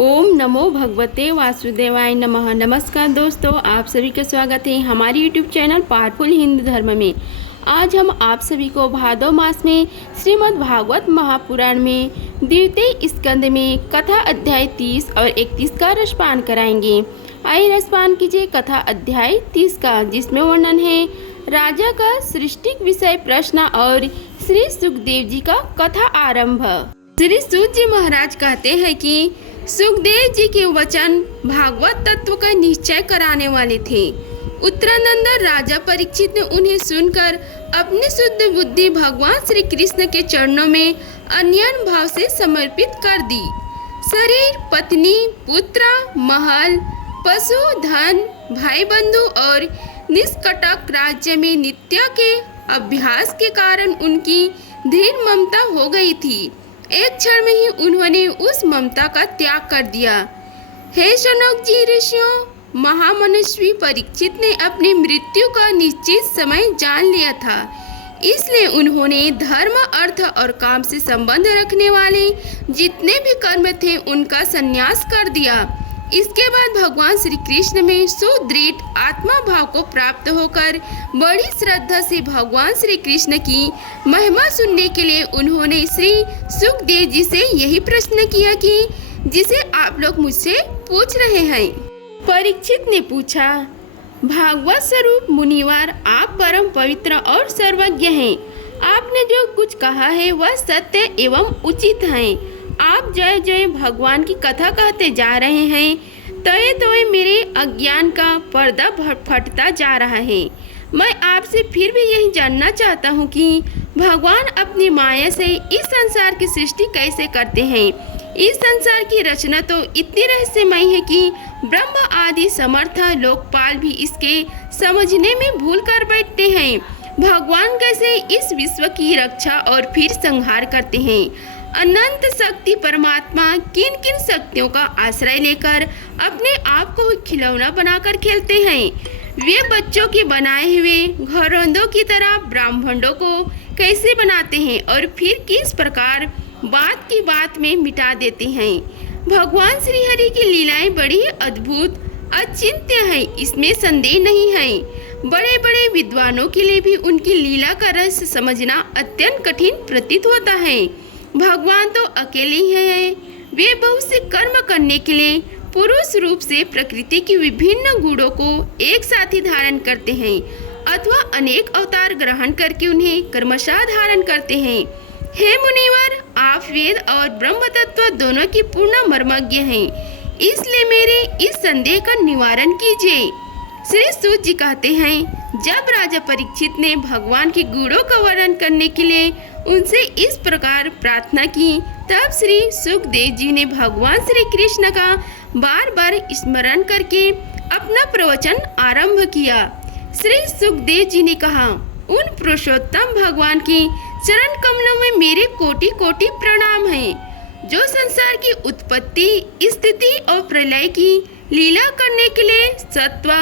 ओम नमो भगवते वासुदेवाय नमः। नमस्कार दोस्तों, आप सभी का स्वागत है हमारे यूट्यूब चैनल पावरफुल हिंदू धर्म में। आज हम आप सभी को भादव मास में श्रीमद् भागवत महापुराण में द्वितीय स्कंद में कथा अध्याय 30 और 31 का रसपान कराएंगे। आइए रसपान कीजिए कथा अध्याय 30 का, जिसमें वर्णन है राजा का सृष्टिक विषय प्रश्न और श्री सुखदेव जी का कथा आरंभ। श्री सूत जी महाराज कहते हैं कि सुखदेव जी के वचन भागवत तत्व का निश्चय कराने वाले थे। उत्तरानंद राजा परीक्षित ने उन्हें सुनकर अपनी शुद्ध बुद्धि भगवान श्री कृष्ण के चरणों में अन्योन्य भाव से समर्पित कर दी। शरीर, पत्नी, पुत्र, महल, पशु, धन, भाई बंधु और निष्कटक राज्य में नित्य के अभ्यास के कारण उनकी दृढ़ ममता हो गई थी। एक क्षण में ही उन्होंने उस ममता का त्याग कर दिया। हे शनौक जी ऋषियों, महामनस्वी परीक्षित ने अपनी मृत्यु का निश्चित समय जान लिया था, इसलिए उन्होंने धर्म, अर्थ और काम से संबंध रखने वाले जितने भी कर्म थे उनका संन्यास कर दिया। इसके बाद भगवान श्री कृष्ण में सुदृढ़ आत्मा भाव को प्राप्त होकर बड़ी श्रद्धा से भगवान श्री कृष्ण की महिमा सुनने के लिए उन्होंने श्री सुखदेव जी से यही प्रश्न किया कि जिसे आप लोग मुझसे पूछ रहे हैं। परीक्षित ने पूछा, भागवत स्वरूप मुनिवार, आप परम पवित्र और सर्वज्ञ हैं। आपने जो कुछ कहा है वह सत्य एवं उचित है। आप जय जय भगवान की कथा कहते जा रहे हैं, तोए तोए मेरे अज्ञान का पर्दा फटता जा रहा है। मैं आपसे फिर भी यही जानना चाहता हूँ कि भगवान अपनी माया से इस संसार की सृष्टि कैसे करते हैं। इस संसार की रचना तो इतनी रहस्यमय है कि ब्रह्म आदि समर्थ लोकपाल भी इसके समझने में भूल कर बैठते हैं। भगवान कैसे इस विश्व की रक्षा और फिर संहार करते हैं। अनंत शक्ति परमात्मा किन किन शक्तियों का आश्रय लेकर अपने आप को खिलौना बनाकर खेलते हैं। वे बच्चों के बनाए हुए घरौंदों की तरह ब्राह्मणों को कैसे बनाते हैं और फिर किस प्रकार बात की बात में मिटा देते हैं। भगवान श्री हरि की लीलाएं बड़ी अद्भुत अचिंत्य है, इसमें संदेह नहीं है। बड़े बड़े विद्वानों के लिए भी उनकी लीला का रहस्य समझना अत्यंत कठिन प्रतीत होता है। भगवान तो अकेले ही हैं। वे बहुत से कर्म करने के लिए पुरुष रूप से प्रकृति की विभिन्न गुणों को एक साथ ही धारण करते हैं अथवा अनेक अवतार ग्रहण करके उन्हें कर्मशः धारण करते हैं। हे मुनिवर, आप वेद और ब्रह्म तत्व दोनों की पूर्ण मर्मज्ञ हैं, इसलिए मेरे इस संदेह का निवारण कीजिए। श्री सूत जी कहते हैं, जब राजा परीक्षित ने भगवान के गुणों का वर्णन करने के लिए उनसे इस प्रकार प्रार्थना की, तब श्री सुखदेव जी ने भगवान श्री कृष्ण का बार बार स्मरण करके अपना प्रवचन आरंभ किया। श्री सुखदेव जी ने कहा, उन पुरुषोत्तम भगवान के चरण कमलों में मेरे कोटि कोटि प्रणाम हैं, जो संसार की उत्पत्ति, स्थिति और प्रलय की लीला करने के लिए सत्व,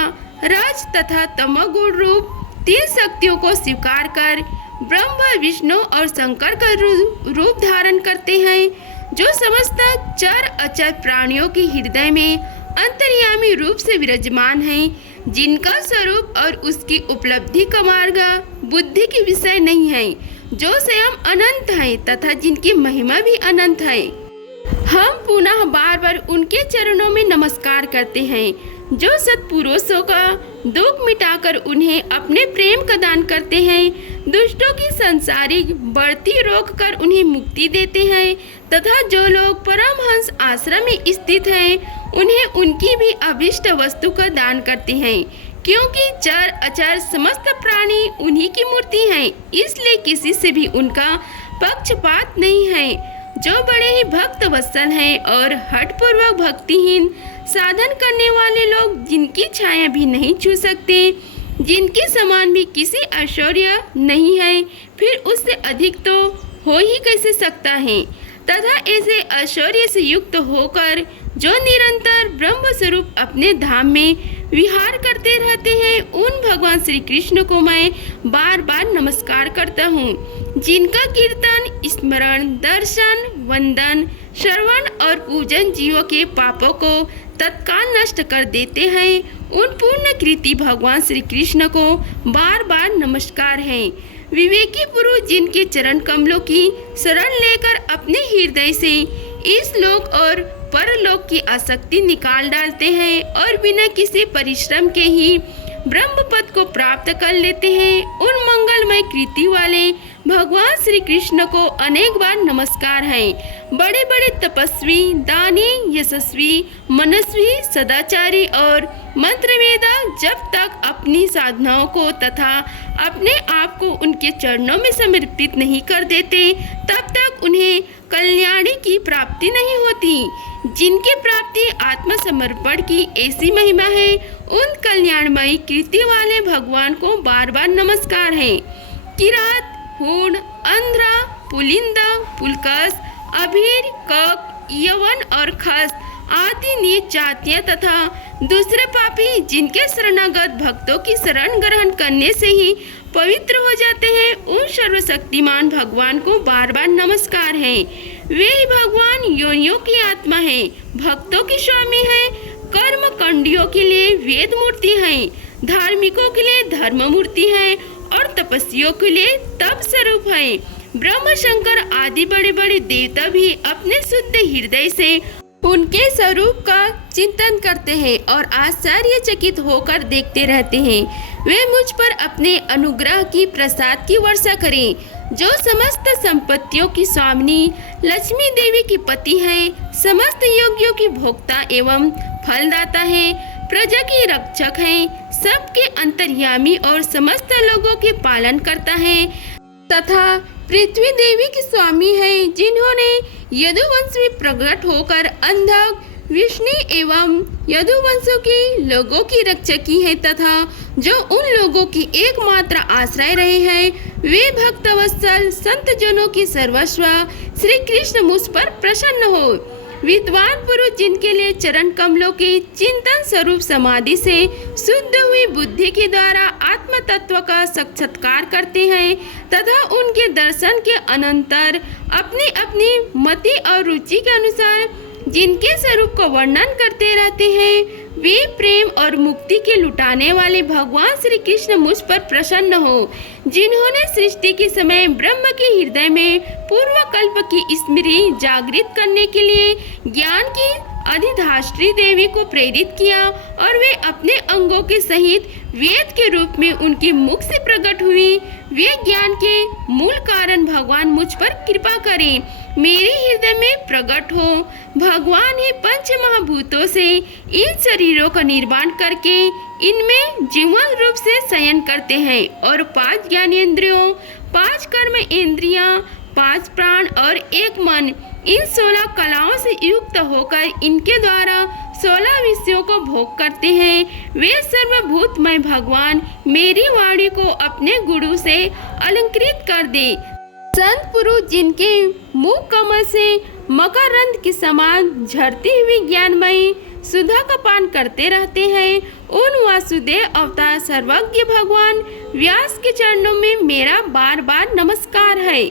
रज तथा तमोगुण रूप तीन शक्तियों को स्वीकार कर ब्रह्म, विष्णु और शंकर का रूप धारण करते हैं, जो समस्त चर अचर प्राणियों के हृदय में अंतर्यामी रूप से विराजमान हैं, जिनका स्वरूप और उसकी उपलब्धि का मार्ग बुद्धि के विषय नहीं है, जो स्वयं अनंत है तथा जिनकी महिमा भी अनंत है। हम पुनः बार बार उनके चरणों में नमस्कार करते हैं, जो सत्पुरुषों का दुख मिटाकर उन्हें अपने प्रेम का दान करते हैं, दुष्टों की सांसारिक बढ़ती रोक कर उन्हें मुक्ति देते हैं तथा जो लोग परमहंस आश्रम में स्थित हैं उन्हें उनकी भी अभिष्ट वस्तु का दान करते हैं, क्योंकि चर अचर समस्त प्राणी उन्हीं की मूर्ति हैं, इसलिए किसी से भी उनका पक्षपात नहीं है। जो बड़े ही भक्त वत्सल हैं और हठपूर्वक भक्तिहीन साधन करने वाले लोग जिनकी छाया भी नहीं छू सकते, जिनके समान भी किसी ऐश्वर्य नहीं है, फिर उससे अधिक तो हो ही कैसे सकता है। तथा ऐसे ऐश्वर्य से युक्त होकर जो निरंतर ब्रह्म स्वरूप अपने धाम में विहार करते रहते हैं, उन भगवान श्री कृष्ण को मैं बार बार नमस्कार करता हूँ, जिनका कीर्तन, स्मरण, दर्शन, वंदन, श्रवण और पूजन जीवों के पापों को तत्काल नष्ट कर देते हैं। उन पूर्ण कृति भगवान श्री कृष्ण को बार बार नमस्कार है। विवेकी पुरुष जिनके चरण कमलों की शरण लेकर अपने हृदय से इस लोक और परलोक की आसक्ति निकाल डालते हैं और बिना किसी परिश्रम के ही ब्रह्म पद को प्राप्त कर लेते हैं, उन मंगलमय कृति वाले भगवान श्री कृष्ण को अनेक बार नमस्कार है। बड़े बड़े तपस्वी, दानी, यशस्वी, मनस्वी, सदाचारी और मंत्रवेदा जब तक अपनी साधनाओं को तथा अपने आप को उनके चरणों में समर्पित नहीं कर देते, तब तक उन्हें कल्याणी की प्राप्ति नहीं होती। जिनकी प्राप्ति आत्मसमर्पण की ऐसी महिमा है, उन कल्याणमयी कृति वाले भगवान को बार बार नमस्कार है। किरात, हूण, अंध्रा, पुलिंद, पुलकस, अभीर, कक, यवन और खस आदि नीच जातियां तथा दूसरे पापी जिनके शरणागत भक्तों की शरण ग्रहण करने से ही पवित्र हो जाते हैं, उन सर्वशक्तिमान भगवान को बार बार नमस्कार है। वे ही भगवान योनियों की आत्मा है, भक्तों की स्वामी है, कर्म कंडियों के लिए वेद मूर्ति है, धार्मिकों के लिए धर्म मूर्ति है और तपस्वियों के लिए तप स्वरूप है। ब्रह्म, शंकर आदि बड़े बड़े देवता भी अपने शुद्ध हृदय से उनके स्वरूप का चिंतन करते हैं और आश्चर्यचकित होकर देखते रहते हैं। वे मुझ पर अपने अनुग्रह की प्रसाद की वर्षा करें, जो समस्त संपत्तियों की स्वामिनी लक्ष्मी देवी की पति है, समस्त योगियों की भोक्ता एवं फलदाता है, प्रजा की रक्षक है, सबके अंतर्यामी और समस्त लोगों के पालन करता है तथा पृथ्वी देवी की स्वामी है, जिन्होंने यदुवंश में प्रकट होकर अंधक, विष्णु एवं यदुवंशों के लोगों की रक्षा की है तथा जो उन लोगों की एकमात्र आश्रय रहे हैं, वे भक्तवत्सल संत जनों की सर्वस्व श्री कृष्ण मुझ पर प्रसन्न हो। विद्वान पुरुष जिनके लिए चरण कमलों के चिंतन स्वरूप समाधि से शुद्ध हुई बुद्धि के द्वारा आत्म तत्व का साक्षात्कार करते हैं तथा उनके दर्शन के अनंतर अपनी अपनी मति और रुचि के अनुसार जिनके स्वरूप का वर्णन करते रहते हैं, वे प्रेम और मुक्ति के लुटाने वाले भगवान श्री कृष्ण मुझ पर प्रसन्न हो। जिन्होंने सृष्टि के समय ब्रह्म के हृदय में पूर्व कल्प की स्मृति जागृत करने के लिए ज्ञान की अधिधात्री देवी को प्रेरित किया और वे अपने अंगों के सहित वेद के रूप में उनके मुख से प्रकट हुई, वे ज्ञान के मूल कारण भगवान मुझ पर कृपा करें, मेरे हृदय में प्रकट हो। भगवान ही पंच महाभूतों से इन शरीरों का निर्माण करके इनमें जीवन रूप से शयन करते हैं और 5 ज्ञानेंद्रियों, 5 कर्म इंद्रियां, 5 प्राण और 1 मन, इन 16 कलाओं से युक्त होकर इनके द्वारा 16 विषयों को भोग करते हैं। वे सर्वभूतमय भगवान मेरी वाणी को अपने गुरु से अलंकृत कर दे। संत पुरुष जिनके मुख कमल से मकरंद के समान झरती हुई ज्ञानमयी सुधा का पान करते रहते हैं, उन वासुदेव अवतार सर्वज्ञ भगवान व्यास के चरणों में मेरा बार बार नमस्कार है।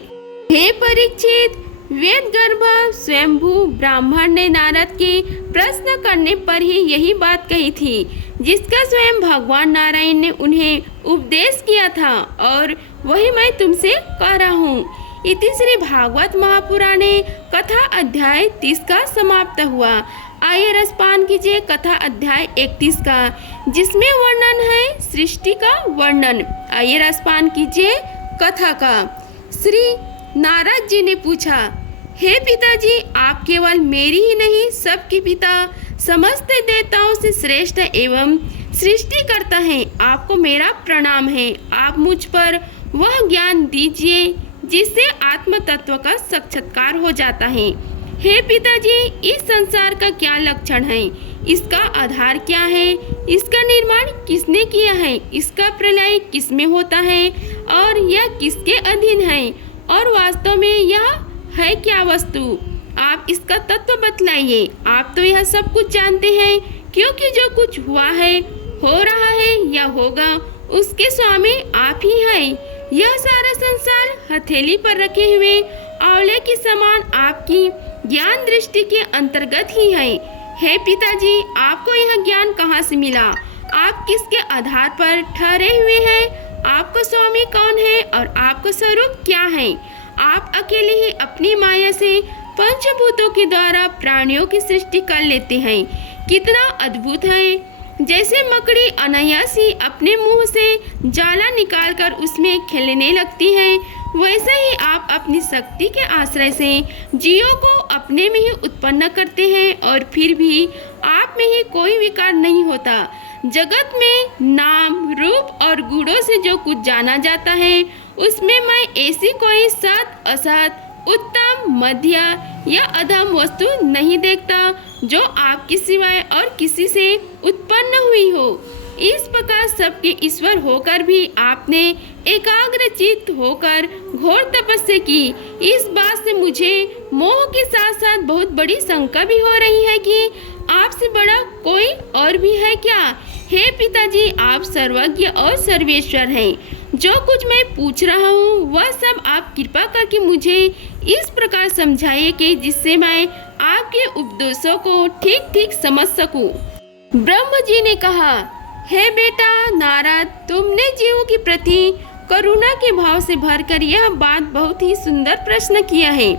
हे परीक्षित, वेद गर्भ स्वयंभू ब्राह्मण ने नारद के प्रश्न करने पर ही यही बात कही थी, जिसका स्वयं भगवान नारायण ने उन्हें उपदेश किया था और वही मैं तुमसे कह रहा हूँ। इति श्री भागवत महापुराणे कथा अध्याय 30 का समाप्त हुआ। आइए रसपान कीजिए कथा अध्याय 31 का, जिसमें वर्णन है सृष्टि का वर्णन। आइए रसपान कीजिए कथा का। श्री नारद जी ने पूछा, हे पिताजी, आप केवल मेरी ही नहीं सबके पिता, समस्त देवताओं से श्रेष्ठ एवं सृष्टि करता है। आपको मेरा प्रणाम है। आप मुझ पर वह ज्ञान दीजिए जिससे आत्म तत्व का साक्षात्कार हो जाता है। हे पिताजी, इस संसार का क्या लक्षण है, इसका आधार क्या है, इसका निर्माण किसने किया है, इसका प्रलय किसमें होता है और यह किसके अधीन है, और वास्तव में यह है क्या वस्तु, आप इसका तत्व बतलाइए। आप तो यह सब कुछ जानते हैं, क्योंकि जो कुछ हुआ है, हो रहा है या होगा, उसके स्वामी आप ही हैं। यह सारा संसार हथेली पर रखे हुए आंवले के समान आपकी ज्ञान दृष्टि के अंतर्गत ही है। हे पिताजी, आपको यह ज्ञान कहाँ से मिला? आप किसके आधार पर ठहरे हुए हैं? आपका स्वामी कौन है और आपका स्वरूप क्या है? आप अकेले ही अपनी माया से पंचभूतों के द्वारा प्राणियों की सृष्टि कर लेते हैं। कितना अद्भुत है! जैसे मकड़ी अनायास ही अपने मुंह से जाला निकालकर उसमें खेलने लगती है, वैसे ही आप अपनी शक्ति के आश्रय से जीवों को अपने में ही उत्पन्न करते हैं और फिर भी आप में ही कोई विकार नहीं होता। जगत में नाम, रूप और गुणों से जो कुछ जाना जाता है, उसमें मैं ऐसी कोई सत, असत, उत्तम, मध्य या अधम वस्तु नहीं देखता जो आपके सिवाय और किसी से उत्पन्न हुई हो। इस प्रकार सबके ईश्वर होकर भी आपने एकाग्रचित्त होकर घोर तपस्या की। इस बात से मुझे मोह के साथ साथ बहुत बड़ी शंका भी हो रही है कि आपसे बड़ा कोई और भी है क्या? हे पिताजी, आप सर्वज्ञ और सर्वेश्वर हैं। जो कुछ मैं पूछ रहा हूँ वह सब आप कृपा करके मुझे इस प्रकार समझाइए कि जिससे मैं आपके उपदेशों को ठीक ठीक समझ सकूं। ब्रह्म जी ने कहा, हे बेटा नारद, तुमने जीवों के प्रति करुणा के भाव से भरकर यह बात बहुत ही सुंदर प्रश्न किया है,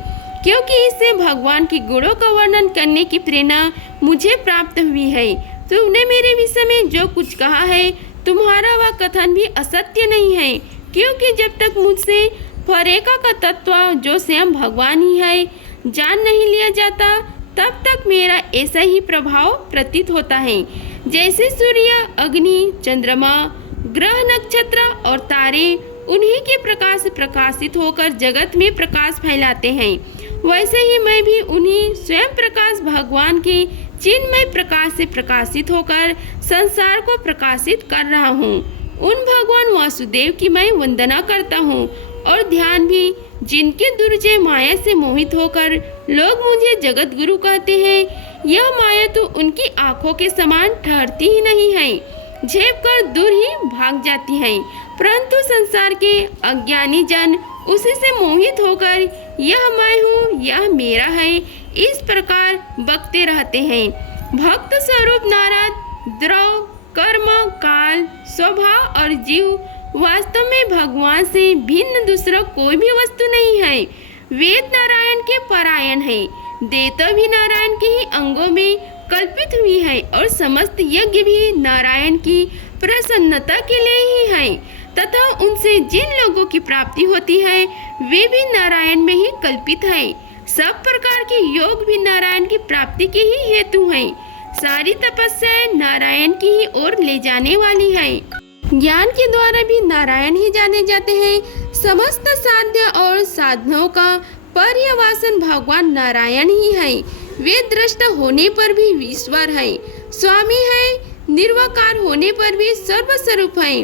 क्योंकि इससे भगवान के गुणों का वर्णन करने की प्रेरणा मुझे प्राप्त हुई है। तुमने मेरे विषय में जो कुछ कहा है, तुम्हारा वह कथन भी असत्य नहीं है, क्योंकि जब तक मुझसे परेका का तत्व जो स्वयं भगवान ही है जान नहीं लिया जाता, तब तक मेरा ऐसा ही प्रभाव प्रतीत होता है। जैसे सूर्य, अग्नि, चंद्रमा, ग्रह, नक्षत्र और तारे उन्हीं के प्रकाश से प्रकाशित होकर जगत में प्रकाश फैलाते हैं, वैसे ही मैं भी उन्हीं स्वयं प्रकाश भगवान के चिन्मय प्रकाश से प्रकाशित होकर संसार को प्रकाशित कर रहा हूँ। उन भगवान वासुदेव की मैं वंदना करता हूँ और ध्यान भी, जिनके दुर्जय माया से मोहित होकर लोग मुझे जगत गुरु कहते हैं। यह माया तो उनकी आंखों के समान ठहरती ही नहीं है, झेप कर दूर ही भाग जाती है, परंतु संसार के अज्ञानी जन उसी से मोहित होकर यह मैं हूँ, यह मेरा है, इस प्रकार बकते रहते हैं। भक्त स्वरूप नारद, द्रव, कर्म, काल, स्वभाव और जीव वास्तव में भगवान से भिन्न दूसरा कोई भी वस्तु नहीं है। वेद नारायण के परायण है, देवता भी नारायण के ही अंगों में कल्पित हुई है और समस्त यज्ञ भी नारायण की प्रसन्नता के लिए ही है, तथा उनसे जिन लोगों की प्राप्ति होती है वे भी नारायण में ही कल्पित है। सब प्रकार के योग भी नारायण की प्राप्ति के ही हेतु हैं। सारी तपस्या नारायण की ही ओर ले जाने वाली है। ज्ञान के द्वारा भी नारायण ही जाने जाते हैं। समस्त साध्य और साधनों का पर्यवसान भगवान नारायण ही है। वे दृष्टा होने पर भी ईश्वर है, स्वामी है, निर्विकार होने पर भी सर्वस्वरूप है।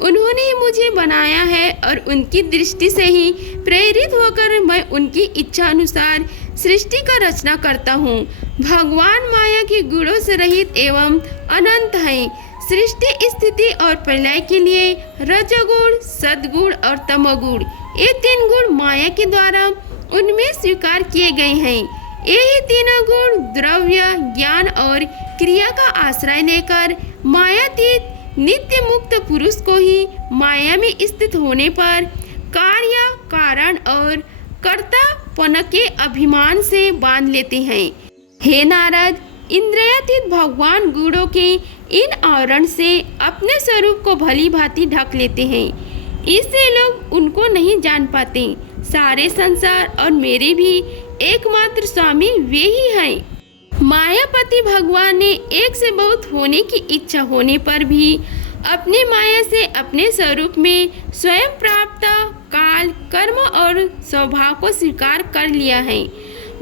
उन्होंने ही मुझे बनाया है और उनकी दृष्टि से ही प्रेरित होकर मैं उनकी इच्छा अनुसार सृष्टि का रचना करता हूँ। भगवान माया के गुणों से रहित एवं अनंत है। सृष्टि, स्थिति और प्रलय के लिए रजोगुण, सद्गुण और तमोगुण, ये तीन गुण माया के द्वारा उनमें स्वीकार किए गए हैं। यही तीनों गुण द्रव्य, ज्ञान और क्रिया का आश्रय लेकर मायातीत नित्य मुक्त पुरुष को ही माया में स्थित होने पर कार्य, कारण और कर्तापन के अभिमान से बांध लेते हैं। हे नारद, इंद्रियातीत भगवान गुणों के इन आवरण से अपने स्वरूप को भली भांति ढक लेते हैं, इससे लोग उनको नहीं जान पाते। सारे संसार और मेरे भी एकमात्र स्वामी वे ही हैं। मायापति भगवान ने एक से बहुत होने की इच्छा होने पर भी अपनी माया से अपने स्वरूप में स्वयं प्राप्त काल, कर्म और स्वभाव को स्वीकार कर लिया है।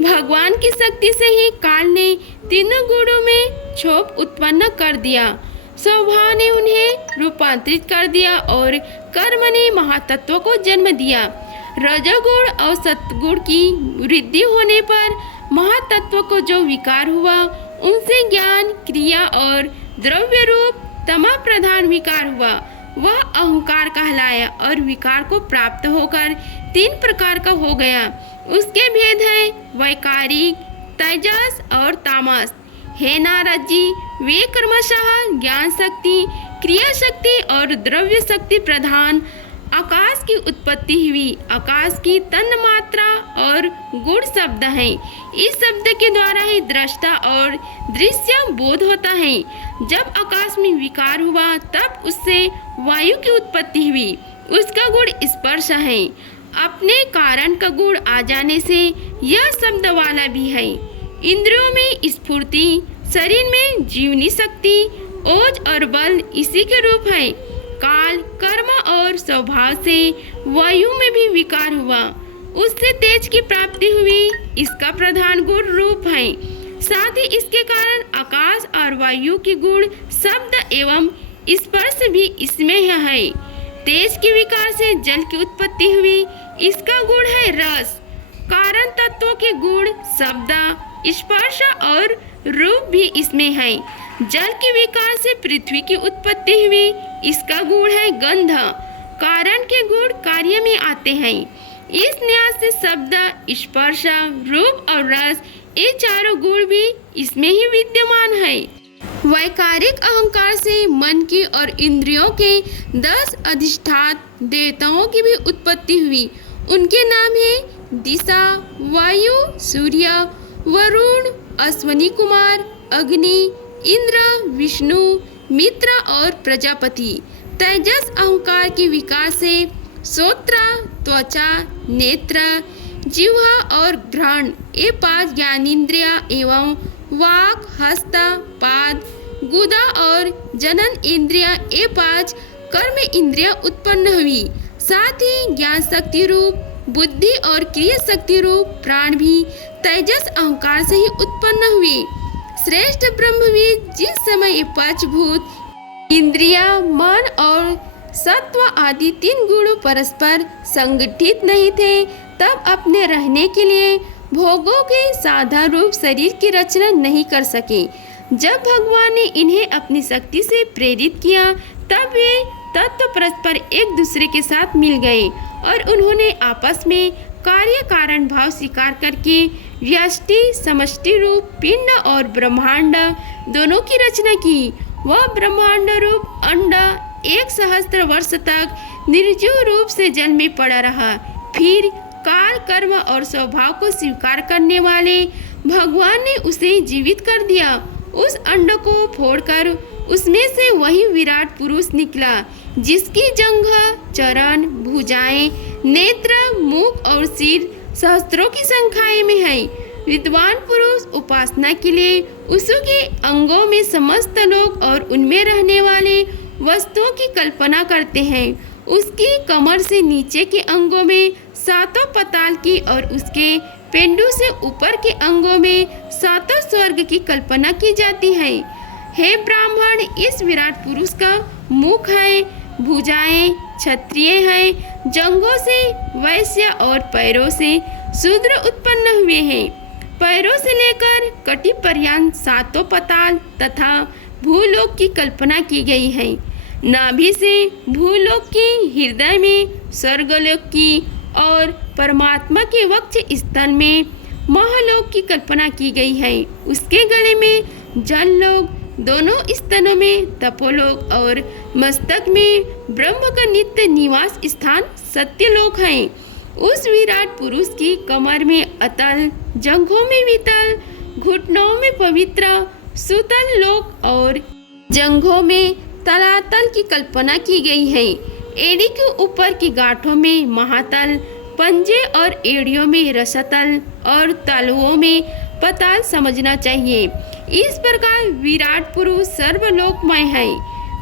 भगवान की शक्ति से ही काल ने तीनों गुणों में क्षोभ उत्पन्न कर दिया, स्वभाव ने उन्हें रूपांतरित कर दिया और कर्म ने महातत्व को जन्म दिया। रजोगुण और सत्गुण की वृद्धि होने पर महातत्व को जो विकार हुआ, उनसे ज्ञान, क्रिया और द्रव्य रूप तमा प्रधान विकार हुआ, वह अहंकार कहलाया और विकार को प्राप्त होकर तीन प्रकार का हो गया। उसके भेद है वैकारिक, तेजस और तामस। हे नारद जी, वे क्रमशः ज्ञान शक्ति, क्रिया शक्ति और द्रव्य शक्ति प्रधान आकाश की उत्पत्ति हुई। आकाश की तन्मात्रा और गुण शब्द हैं। इस शब्द के द्वारा ही दृष्टा और दृश्य बोध होता है। जब आकाश में विकार हुआ तब उससे वायु की उत्पत्ति हुई। उसका गुण स्पर्श है। अपने कारण का गुण आ जाने से यह शब्द वाला भी है। इंद्रियों में स्फूर्ति, शरीर में जीवनी शक्ति, ओज और बल इसी के रूप है। काल, कर्म और स्वभाव से वायु में भी विकार हुआ, उससे तेज की प्राप्ति हुई। इसका प्रधान गुण रूप है। साथ ही इसके कारण आकाश और वायु के गुण शब्द एवं स्पर्श भी इसमें है। तेज के विकार से जल की उत्पत्ति हुई। इसका गुण है रस। कारण तत्वों के गुण शब्द, स्पर्श और रूप भी इसमें है। जल के विकार से पृथ्वी की उत्पत्ति हुई। इसका गुण है गंध। कारण के गुण कार्य में आते हैं। इस न्यास से शब्द, स्पर्श, रूप और रस ये चारों गुण भी इसमें ही विद्यमान है। वैकारिक अहंकार से मन की और इंद्रियों के 10 अधिष्ठान देवताओं की भी उत्पत्ति हुई। उनके नाम है दिशा, वायु, सूर्य, वरुण, अश्वनी कुमार, अग्नि, इंद्र, विष्णु, मित्र और प्रजापति। तेजस अहंकार के विकार से श्रोत्र, त्वचा, नेत्र, जिह्वा और घ्राण ये 5 ज्ञानेंद्रिया एवं वाक, हस्त, पाद, गुदा और जनन इंद्रिया ये 5 कर्म इंद्रिया उत्पन्न हुई। साथ ही ज्ञान शक्ति रूप बुद्धि और क्रिया शक्ति रूप प्राण भी तेजस अहंकार से ही उत्पन्न हुए। श्रेष्ठ ब्रह्मविद जिस समय ये 5 भूत, इंद्रिया, मन और सत्व आदि 3 गुण परस्पर संगठित नहीं थे, तब अपने रहने के लिए भोगों के साधारण रूप शरीर की रचना नहीं कर सके। जब भगवान ने इन्हें अपनी शक्ति से प्रेरित किया तब वे तत्व परस्पर एक दूसरे के साथ मिल गए और उन्होंने आपस में कार्य कारण भाव स्वीकार करके व्यष्टि समष्टि रूप पिंड और ब्रह्मांड दोनों की रचना की। वह ब्रह्मांड रूप अंड 1 सहस्त्र वर्ष तक निर्जीव रूप से जल में पड़ा रहा। फिर काल, कर्म और स्वभाव को स्वीकार करने वाले भगवान ने उसे जीवित कर दिया। उस अंड को फोड़कर उसमें से वही विराट पुरुष निकला जिसकी जंघा, चरण, भुजाएं, नेत्र, मुख और सिर सहस्त्रों की संख्याएं में है। विद्वान पुरुष उपासना के लिए उसके अंगों में समस्त लोक और उनमें रहने वाले वस्तुओं की कल्पना करते हैं। उसकी कमर से नीचे के अंगों में 7 पताल की और उसके पेंडू से ऊपर के अंगों में 7 स्वर्ग की कल्पना की जाती है। हे ब्राह्मण, इस विराट पुरुष का मुख है, भुजाएं क्षत्रिय हैं, जंघों से वैश्य और पैरों से शूद्र उत्पन्न हुए हैं। पैरों से लेकर कटी पर्यंत 7 पताल तथा भूलोक की कल्पना की गई है। नाभि से भूलोक की, हृदय में स्वर्गलोक की और परमात्मा के वक्ष स्तन में महालोक की कल्पना की गई है। उसके गले में जललोक, दोनों स्तनों में तपोलोक और मस्तक में ब्रह्म का नित्य निवास स्थान सत्यलोक है। उस विराट पुरुष की कमर में अतल, जंघों में वितल, घुटनों में पवित्र सुतल लोक और जंघों में तलातल की कल्पना की गई है। एड़ी के ऊपर की गांठों में महातल, पंजे और एड़ियों में रसतल और तालुओं में पताल समझना चाहिए। इस प्रकार विराट पुरुष सर्वलोकमय है।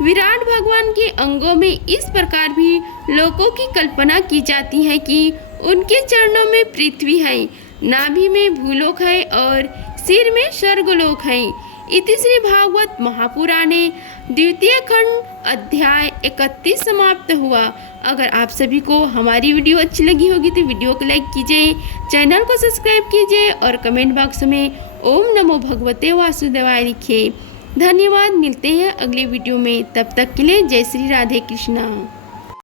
विराट भगवान के अंगों में इस प्रकार भी लोकों की कल्पना की जाती है कि उनके चरणों में पृथ्वी है, नाभि में भूलोक है और सिर में स्वर्गलोक है। इति श्री भागवत महापुराणे द्वितीय खंड अध्याय 31 समाप्त हुआ। अगर आप सभी को हमारी वीडियो अच्छी लगी होगी तो वीडियो को लाइक कीजिए, चैनल को सब्सक्राइब कीजिए और कमेंट बॉक्स में ओम नमो भगवते वासुदेवाय लिखिए। धन्यवाद। मिलते हैं अगले वीडियो में, तब तक के लिए जय श्री राधे कृष्णा।